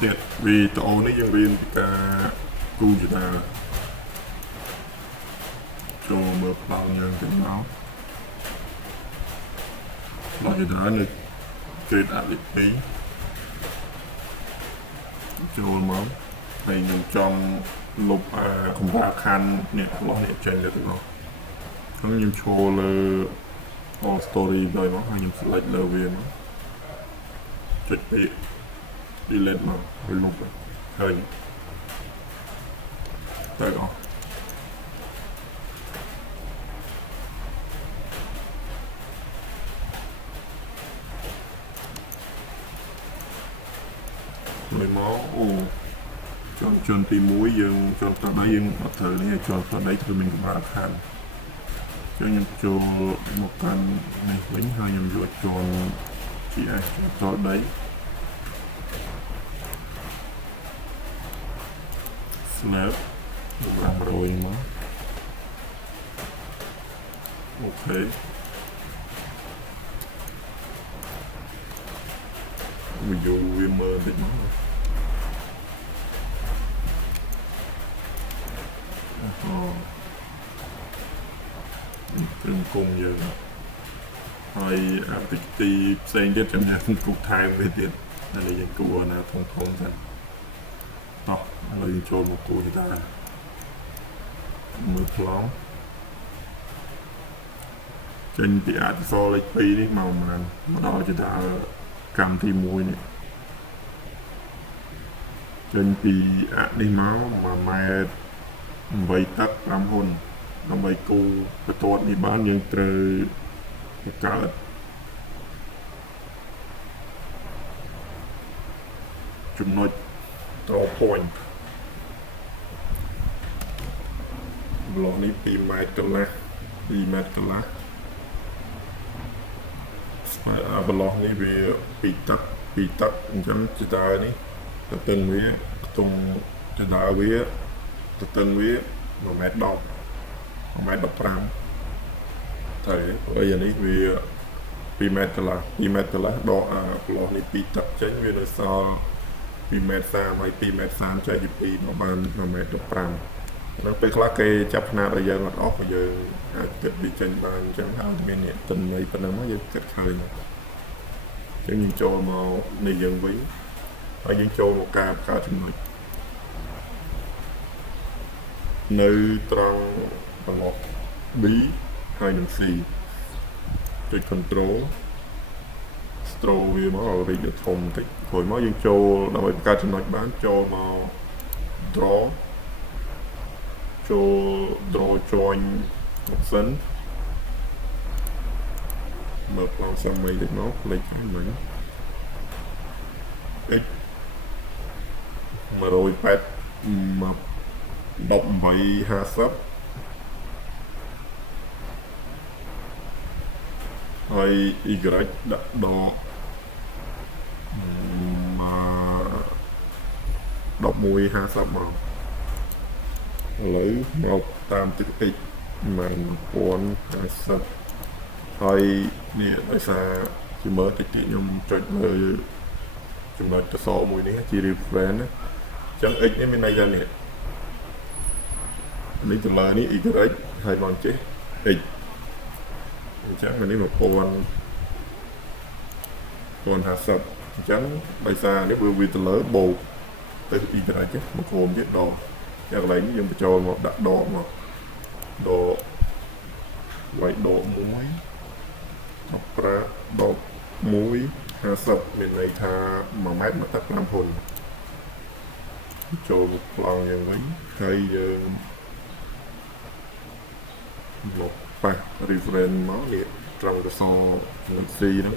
tiệt vì tổ nó dân viên cả cu cho ta cho bờ bao nhiêu cái máu nó cho ta được cái đã lịch phí cho máu này dùng trong lục không ra khăn nè nó nè trên được nó không dùng cho là all story đời nó hay dùng select lờ viên nó trực tiếp đi lên mà rồi lục rồi tới đó rồi máu chọn tìm muối dương chọn tao đấy dương thử này chọn tao đấy thì mình cũng ra khăn cho nhầm cho một căn này lính hai nhầm rồi chọn chị ai chọn tao đấy snap làm rồi mà ok mình vô mơ định nó từng cùng giờ hay activity xây nhất trong nhà cục thang về tiền là những cua là thông dần đó là cho một cua như ta mưa phóng trên bị ạt so lấy pi đấy màu mà đó cho ta cầm thì mùi này trên bị ạt đi máu mà mai vậy tắt làm hồn nó bay cô cái tốt đi bán những từ cả chúng nó draw point lọ ní pi mét cả lá lọ ní về pi tắt chẳng chỉ ta ní ta từng với tung chỉ ta với ta từng với một mét đọc máy đọc ram thầy bây giờ này vì mét là đo lò này pi tập tránh vì nó so vì mét xa hay pi mét xa chạy thì pi nó bàn nó mét đọc ram nó phải là cái chấp na bây giờ nó off bây giờ kết bị trên bàn chẳng hạn thì mình tình này phần nào mới giờ kết khởi chứ nhìn cho màu này dần với ở những cho một ca chúng mình nơi trong bằng một bí hai đường xì trên control stroke vì nó là bị thông thì hồi mới dân cho là bởi ca trên nói bán cho màu draw cho anh một sấn mở lòng xong mày để nó lấy cái mình x mà rồi pet mà động vậy hạ sấp hay y đặt đo mà đọc mùi hạ sấp mà lấy một tam tích x mà cuốn hạ sấp hay nè tại sao chỉ mới tích tích nhưng trách lời chúng ta cho so mùi này chỉ refresh chẳng x này bên này ra nè lý từ lời ní y hay bằng chế x chẳng là nếu mà con hạ sập chẳng bây giờ nếu vừa vì từ lớn bù tới y chứ một hồn chết đồ chắc lấy nhưng mà cho một đặt đồ mà đồ vậy độ muối học ra độ muối hạ sập mình này tha mà mát mà tắt làm hồn cho một lần như vậy hay một bài reference máu điện trong cái so lực gì đó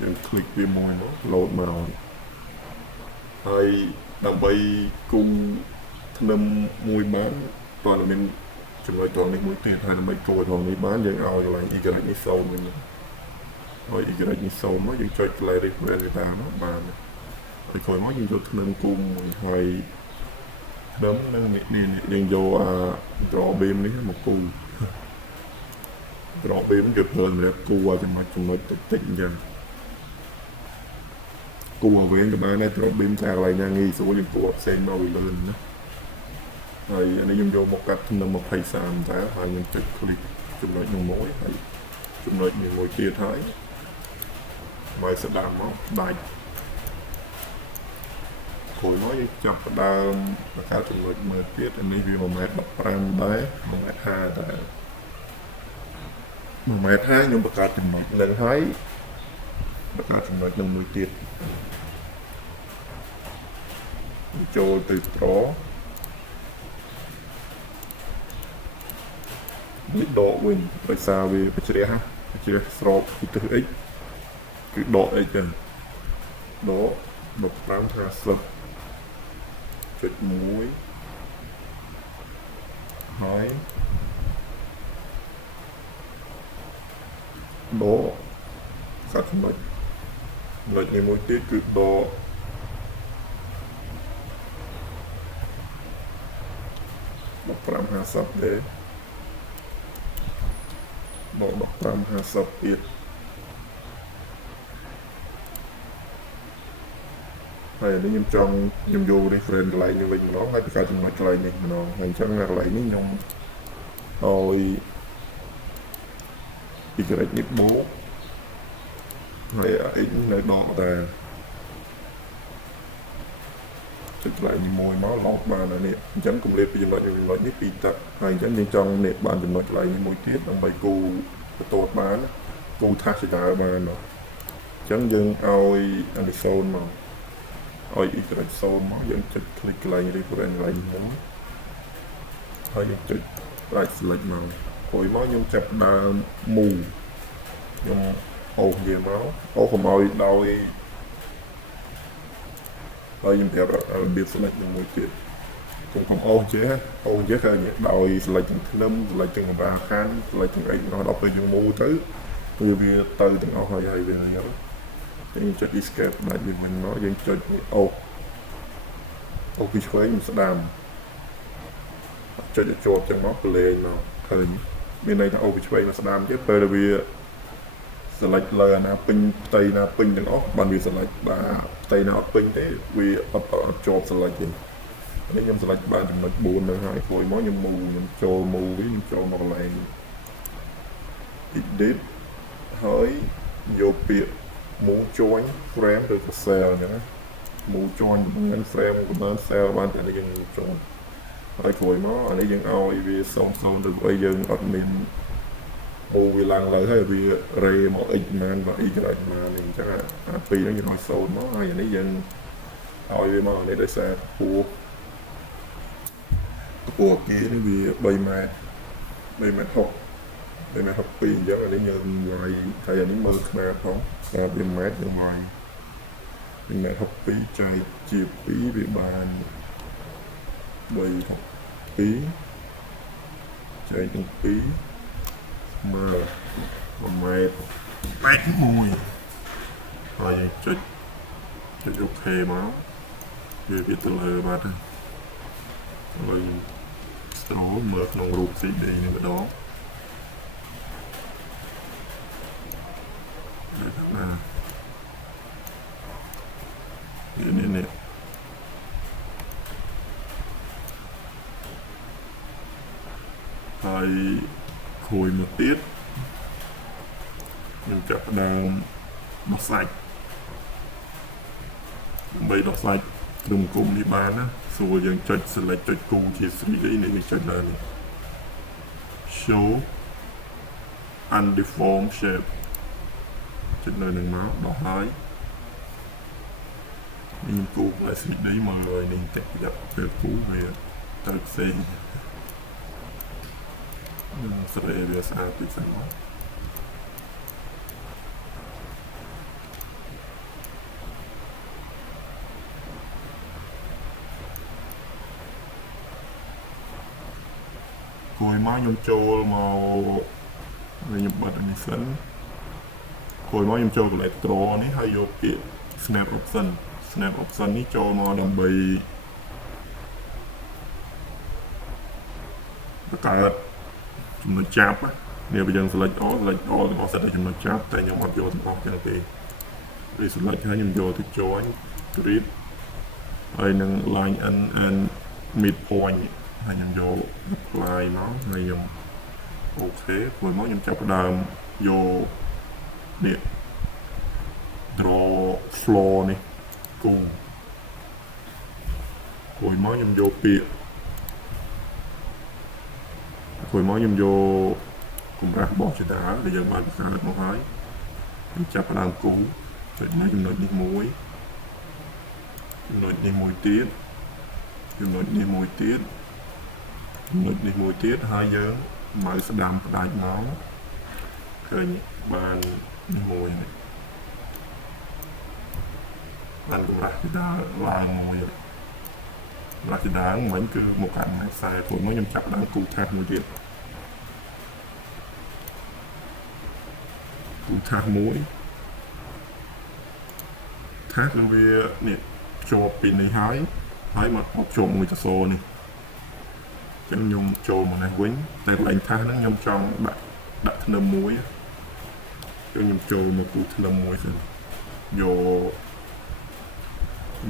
rồi click về môi nó load màu hay đầm bay cung thâm mùi bán toàn là mình chúng tôi toàn những mũi tiền hay là mấy trôi toàn đi bán dân ao lại y cái như sâu mình rồi y cái như sâu nó dân chơi lại reference người ta nó bàn thì khỏi nói dân cho thâm cung hay đấm nâng dân vô rõ bìm đấy một cù rõ bìm được hơn là cù qua cho mà chúng nó tích dần គួរវិញក៏បានដែរត្រូវប៊ីមថាកន្លែងណាងាយស្រួលយើងគួរផ្សេងមកវាលឿនណាហើយអានេះខ្ញុំយកមកកាត់នៅ20-30តើហើយខ្ញុំចុច click ចំណុចនោះមួយហើយចំណុចនេះមួយទៀតហើយមកស្ដាំមកដាច់គួរមកយើងចាប់ផ្ដើមបង្កើតចំណុចមើលទៀតអានេះវា1.15 ដែរ1.50 ដែរ1.50ខ្ញុំបង្កើតចំណុចនឹងហើយបង្កើតចំណុចនឹងមួយទៀតចូលទៅត្រនេះដកវិញដោយសារវាបច្រះស្របឧទ្ទិស x គឺដក x ទៅដក15 50.1ហើយដកកាត់ចំណុចនេះមួយទៀតគឺដក15-50ដែរដក15-50ទៀតហើយនេះខ្ញុំយក reference កន្លែងនេះវិញម្ដងហើយបង្កើតចំណុចកន្លែងនេះម្ដងហើយអញ្ចឹងកន្លែងនេះខ្ញុំឲ្យ y នេះបូកហើយ x នៅដកដែរចុចកន្លែងនេះមួយមកឡងបានហើយនេះអញ្ចឹងគម្លាតពីចំណុចនេះពីរទឹកហើយអញ្ចឹងយើងចង់នេះបានចំណុចកន្លែងនេះមួយទៀតដើម្បីគូបន្ទាត់បានគូថាសចដាលបានអញ្ចឹងយើងឲ្យអានេះ0មកឲ្យ y 0មកយើងចុច click កន្លែង reference កន្លែងនេះហើយយើងចុច right select មកក្រោយមកខ្ញុំចាប់ដើម move ខ្ញុំអូសវាមកអូសកុំឲ្យដោយខ្ញុំប្រាប់របៀប select មួយទៀតខ្ញុំអូសចេះឃើញដោយ select ទាំងធ្នឹម select ទាំងកម្រាលខណ្ឌ select ទាំង x ដល់ពេលយើង move ទៅវាទៅទាំងអស់ហើយវាយើងចុច escape ដាច់វាវិញមកយើងចុចអូសពីឆ្វេងស្ដាំចុចជាប់ចឹងមកប្រឡែងមកឃើញមានន័យថាអូសពីឆ្វេងមកស្ដាំទៀតពេលវា select លើអាណាពេញផ្ទៃណាពេញទាំងអស់បានវា select បាទផ្ទៃណាអត់ពេញទេវាអត់ជាប់ select ទេនេះខ្ញុំ select បានចំណុច4នៅហើយព្រោះមកខ្ញុំ move ខ្ញុំចូល move វិញចូលមកកន្លែង edit ហើយយកពាក្យ move join frame ឬក៏ cell អញ្ចឹងណា move join dengan frame dengan cell បានតែនេះយើងចូលហើយព្រោះមកអានេះយើងឲ្យវា00ឬអីយើងអត់មាន move វាឡើងលើហើយវា ray មក x ម៉ានមក y ម៉ានអញ្ចឹងអាពីរហ្នឹងយើងឲ្យ0មកហើយអានេះយើងឲ្យវាមកនេះដោយសារពូគេនេះវា3ម៉ែត្រ3ម៉ែត្រ62អញ្ចឹងអានេះយើងវាយហើយអានេះមើលខ្នាតផងខ្នាតវាម៉ែត្រយើងវាយ2ម៉ែត្រ62ចែកជា2វាបាន362ចែកទាំង2មើល1ម៉ែត្រ1ហើយចុចអូខេមកវាទៅលើបាត់ហើយ scroll មើលក្នុងរូប CD នេះម្ដងនេះហើយខួយមកទៀតខ្ញុំចាប់ផ្ដើមដោះសាច់ដើម្បីដោះសាច់គ្រឿងគុំនេះបានណាស្រួលយើងចុច select ចុចគូជា 3D នេះវាចុចដល់នេះ show undeformed shape ចុចនៅនឹងមកដោះហើយនេះគូឲ្យ 3D មកលើនេះតែប្រយ័ត្នពេលគូវាទៅផ្សេងស្រីវាស្អាតពីសិនមកគួយមកខ្ញុំចូលមកខ្ញុំបិទនេះសិនគួយមកខ្ញុំចូល Electro នេះហើយយកពាក្យ Snap Option នេះចូលមកដើម្បីបង្កើតចំណុចចាប់នេះបើយើង select all ទាំងអស់សិតតែចំណុចចាប់តែខ្ញុំអត់យកទាំងអស់ចឹងទេ ពេលសម្រាប់ហើយខ្ញុំយកទៅ join grid ហើយនឹង line and midpoint ហើយខ្ញុំយក apply មកហើយខ្ញុំអូខេព្រោះមកខ្ញុំចាប់ផ្ដើមយកនេះ draw floor នេះគង់ព្រោះមកខ្ញុំយកពាក្យព្រោះមកខ្ញុំយកកម្រាស់របស់ចដាដែលយើងបានបង្កើតមកហើយខ្ញុំចាប់ផ្ដើមគូទៅណាចំណុចនេះមួយចំណុចនេះមួយទៀតចំណុចនេះមួយទៀតចំណុចនេះមួយទៀតហើយយើងមកស្ដាំផ្ដាច់មកឃើញបាននេះមួយនេះបានកម្រាស់ចដាឡើងមួយកម្រាស់ចដាហ្នឹងគឺមកកាន់ខ្សែព្រោះមកខ្ញុំចាប់ផ្ដើមគូថាសមួយទៀតគូថាសមួយថាសគឺវានេះភ្ជាប់ពីនេះហើយមកភ្ជាប់មួយសសរនេះអញ្ចឹងខ្ញុំចូលមកនេះវិញតែកន្លែងថាសហ្នឹងខ្ញុំចង់ដាក់ធ្នឹមមួយខ្ញុំចូលមកគូធ្នឹមមួយសិនយក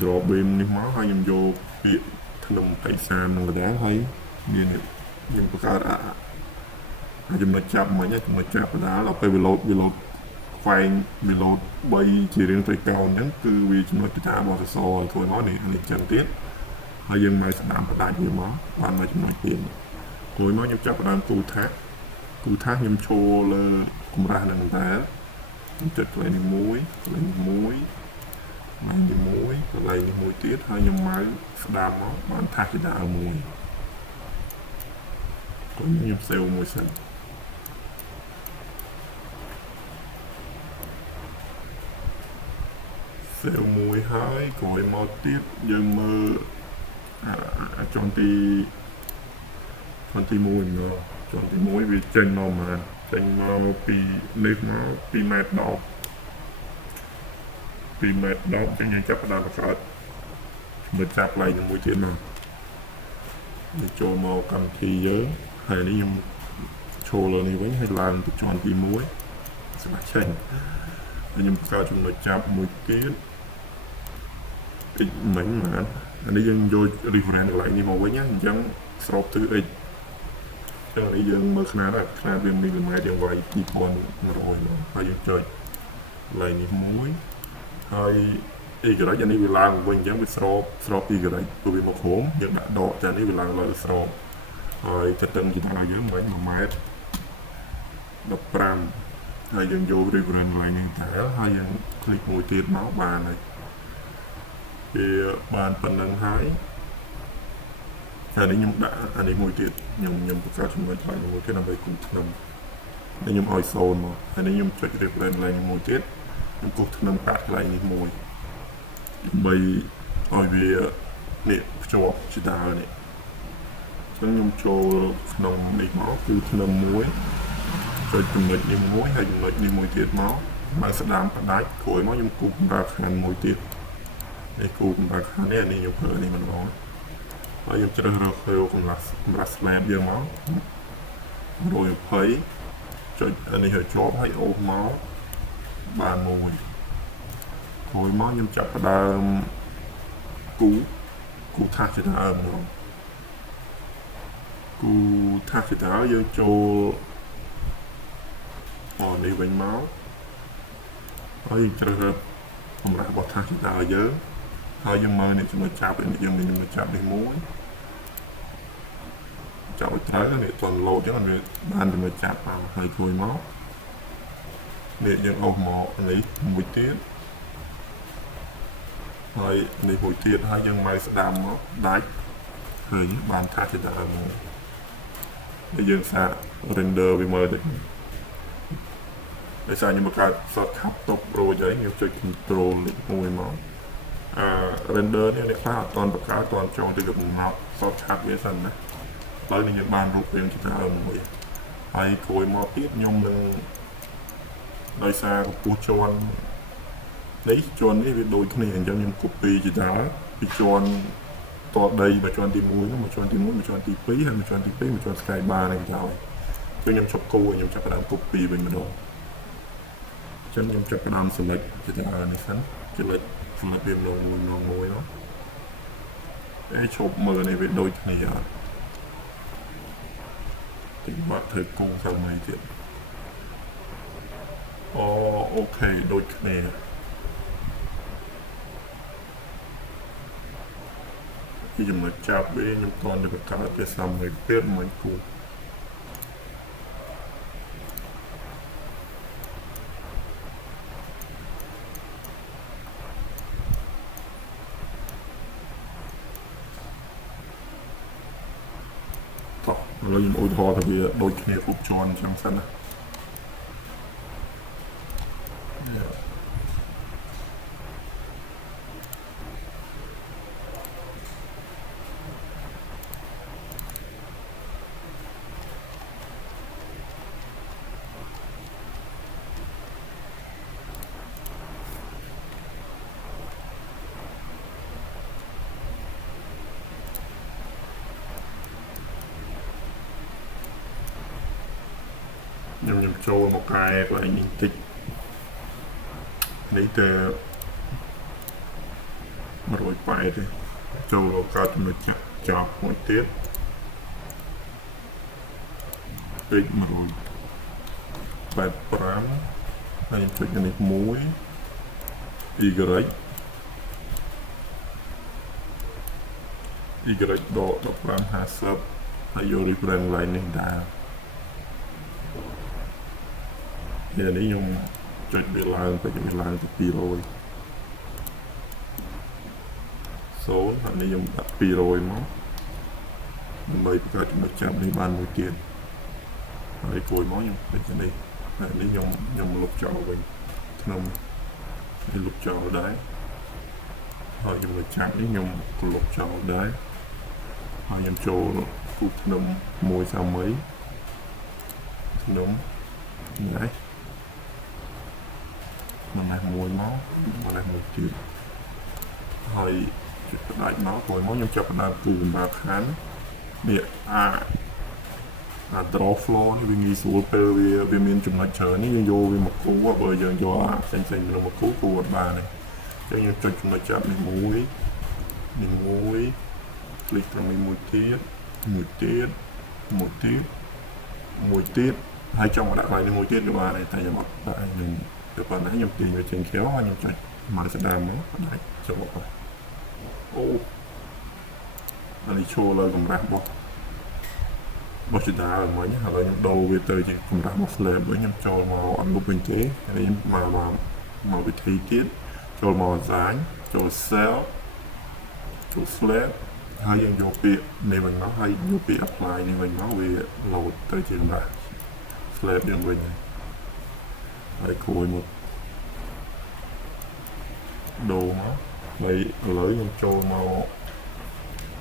draw beam នេះមកហើយខ្ញុំយកពាក្យធ្នឹមបិសាននឹងដែរហើយមានខ្ញុំបង្កើតចំណុចចាប់មិញចំណុចចាប់បណ្ដាលដល់ពេលវាលោតខ្វែងវាលោត3ជារៀងត្រីកោណអញ្ចឹងគឺវាចំណុចពិតារបស់សសរឲ្យធ្វើមកនេះចឹងទៀតហើយយើងមកស្ដាំផ្ដាច់វាមកបានមកចំណុចទៀតគួយមកខ្ញុំចាប់ផ្ដើមគូថាសខ្ញុំឈរលើកម្រាស់នឹងតែខ្ញុំចុចកន្លែងនេះមួយកន្លែងនេះមួយកន្លែងនេះមួយកន្លែងនេះមួយទៀតហើយខ្ញុំមកស្ដាំមកបានថាសចដាមួយខ្ញុំសេវមួយសិនសេវមួយហើយក្រោយមកទៀតយើងមើលជាន់ទី1មកជាន់ទី1វាចេញមកមកចេញមកពីនេះមក2ម៉ែត្រ10ចឹងយើងចាប់ផ្ដើមបង្កើតមើលចាប់កន្លែងមួយទៀតមកវាចូលមកកម្មវិធីយើងហើយនេះខ្ញុំចូលលើនេះវិញហើយឡើងទៅជាន់ទី1ស្មាច់ចេញខ្ញុំបង្កើតចំណុចចាប់មួយទៀតមិញមកអានេះយើងយក reference កន្លែងនេះមកវិញណាអញ្ចឹងស្របទិស x ចឹងនេះយើងមើលຂະຫນាតខ្នាតវាមីលីម៉ែត្រយើងវាយ2100ហើយយើងចុចកន្លែងនេះមួយហើយ y អានេះវាឡើងវិញអញ្ចឹងវាស្រប y ព្រោះវាមកក្រុមយើងដាក់ដកតែនេះវាឡើងលើស្របហើយចតឹងចដាយើងវិញ1ម៉ែត្រ15ហើយយើងយក reference កន្លែងនេះតែហើយយើងคลิกមួយទៀតមកបានហើយវាបានប៉ុណ្្នឹងហើយហើយនេះខ្ញុំដាក់អានេះមួយទៀតខ្ញុំបង្កើតចំណុចខ្លះមួយទៀតដើម្បីគូសធ្នឹមហើយខ្ញុំឲ្យ0មកហើយនេះខ្ញុំចុច reference កន្លែងមួយទៀតខ្ញុំគូសធ្នឹមកាត់កន្លែងនេះមួយដើម្បីឲ្យវានេះភ្ជាប់ជាដើមនេះអញ្ចឹងខ្ញុំចូលក្នុងនេះមកគឺធ្នឹមមួយចុចចំណុចនេះមួយហើយចំណុចនេះមួយទៀតមកស្ដាំផ្ដាច់ក្រោយមកខ្ញុំគូសកម្រាលខាងមួយទៀតនេះគូកម្រាលខាងនេះខ្ញុំប្រើនេះម្ដងហើយខ្ញុំជ្រើសរើសកម្រាស់ slab យើងមក120ចុចអានេះឲ្យជាប់ហើយអូសមកបានមួយក្រោយមកខ្ញុំចាប់ផ្ដើមគូថាសជាដើមម្ដងគូថាសជាដើមយើងចូលនេះវិញមកហើយយើងជ្រើសរើសកម្រាស់របស់ថាសជាដើមយើងហើយយើងមើលនេះចំណុចចាប់នេះយើងមានចំណុចចាប់នេះមួយចាប់ឲ្យត្រូវនេះតន់លោតអញ្ចឹងវាបានចំណុចចាប់បានហើយគួយមកនេះយើងអូសមកនេះមួយទៀតហើយនេះមួយទៀតហើយយើងមកស្ដាំមកដាច់ឃើញបានថាសជាដើមមកហើយយើងសាក render វាមើលតិចដោយសារខ្ញុំបង្កើត shortcut តុបរួចហើយខ្ញុំចុច control លេខ1មក render នេះខ្លះអត់ទាន់បង្កើតទាន់ចង់ទៅកំណត់ shortcut វាសិនណាហើយនេះយើងបានរូបរាងជាដើមមួយហើយក្រោយមកទៀតខ្ញុំនឹងដោយសារកម្ពស់ជាន់នេះវាដូចគ្នាអញ្ចឹងខ្ញុំ copy ជាដើមពីជាន់តដីមកជាន់ទី1មកជាន់ទី1មកជាន់ទី2ហើយមកជាន់ទី2មកជាន់ sky bar នេះទៅខ្ញុំជប់គូខ្ញុំចាប់ផ្ដើម copy វិញម្ដង ចឹងខ្ញុំចាប់ផ្ដើម select ជានេះសិន select វាម្ដងមួយនោះឈប់មើលនេះវាដូចគ្នាអត់ទីបាក់ធ្វើគង់សាមញ្ញទៀតអូខេដូចគ្នាពីចំណុចចាប់វាខ្ញុំតន់ទៅបង្កើតវាសាមញ្ញទៀតមិនគូឥឡូវខ្ញុំឧទាហរណ៍ថាវាដូចគ្នាគ្រប់ជាន់អញ្ចឹងសិនណាខ្ញុំចូលមកកែកន្លែងនេះតិចនេះតែ180ទេចូលមកកើតចំណុចចាប់មួយទៀតពេក185ហើយចុចនេះ1 y y ដក1550ហើយយក reference line នេះដែរនេះខ្ញុំចុចវាឡើងទៅ200 0ហើយនេះខ្ញុំដាក់200មកដើម្បីបង្កើតចំណុចចាប់នេះបានមួយទៀតហើយគួយមកខ្ញុំពេចនេះហើយនេះខ្ញុំលុបចោលវិញខ្ញុំលុបចោលដែរហើយចំណុចចាប់នេះខ្ញុំលុបចោលដែរហើយខ្ញុំចូលគូភ្នំ1សាមីភ្នំនេះมันlại mùi máuมันlại một chuyệnហើយផ្ដាច់មកព្រោះមកខ្ញុំចាប់ផ្ដើមគឺសម្រាប់ខាងនេះdraw floor នេះវាងាយស្រួលពេលវាមានចំណុចច្រើននេះយើងយកវាមកគូបើយើងយកផ្សេងៗមកគូអត់បានទេអញ្ចឹងយើងចុចចំណុចចាប់នេះមួយคลิกត្រឹមនេះមួយទៀតហើយចង់មកដាក់កន្លែងនេះមួយទៀតក៏បានដែរតែខ្ញុំអត់ដាក់ខ្ញុំទៅប៉ុណ្ណាខ្ញុំទាញវាចេញខែវហើយខ្ញុំចុចមកស្ដាមមកដាក់ចូលមកអូនេះចូលលើកម្រាស់របស់ចដាមិញហើយខ្ញុំដូរវាទៅជាកម្រាស់របស់ slab វិញខ្ញុំចូលមកអត់លុបវិញទេហើយមកវិធីទៀតចូលមក design ចូល cell ចូល slab ហើយយើងយកពាក្យនេះវិញមកហើយយកពាក្យ apply នេះវិញមកវា load ទៅជាកម្រាស់ slab យើងវិញហើយគួយមកដូរមកហើយឥឡូវខ្ញុំចូលមក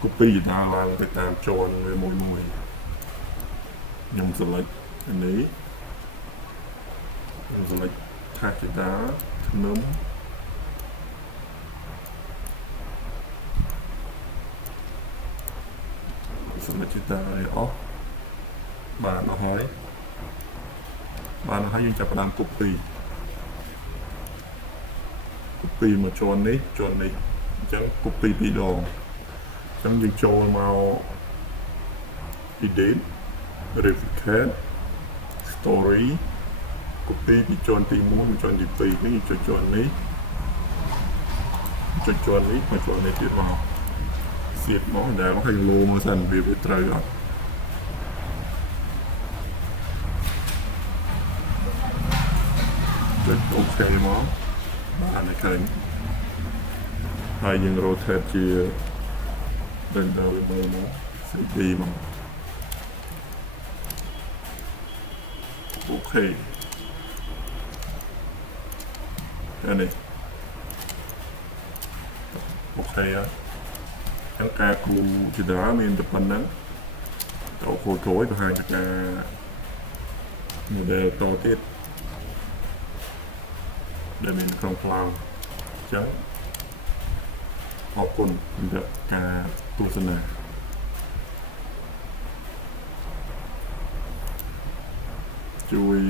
copy ដាឡើងទៅតាមជាន់មួយខ្ញុំ select នេះខ្ញុំ select ថាជាដាខ្ញុំ select ជាដានេះអស់បានអស់ហើយយើងចាប់ផ្ដើម copy មកជាន់នេះអញ្ចឹង copy 2 ដងអញ្ចឹងយើងចូលមក edit replicate story copy ពីជាន់ទី1មកជាន់ទី2នេះចុចជាន់នេះមកជាន់នេះទៀតមកសៀតមកដែលមកឲ្យលោមកសិនវាត្រូវអត់ចុចអូខេមកបានហើយឃើញហើយយើង rotate ជា render វាមើលមកស្អីពីមកអូខេអានេះអូខេហើយការគូជាដើមមានតែប៉ុណ្ណឹងទៅខូចក្រោយបង្ហាញពីការ model តទៀតដែលមានក្នុង cloud អញ្ចឹងអរគុណសម្រាប់ការទស្សនាជួយ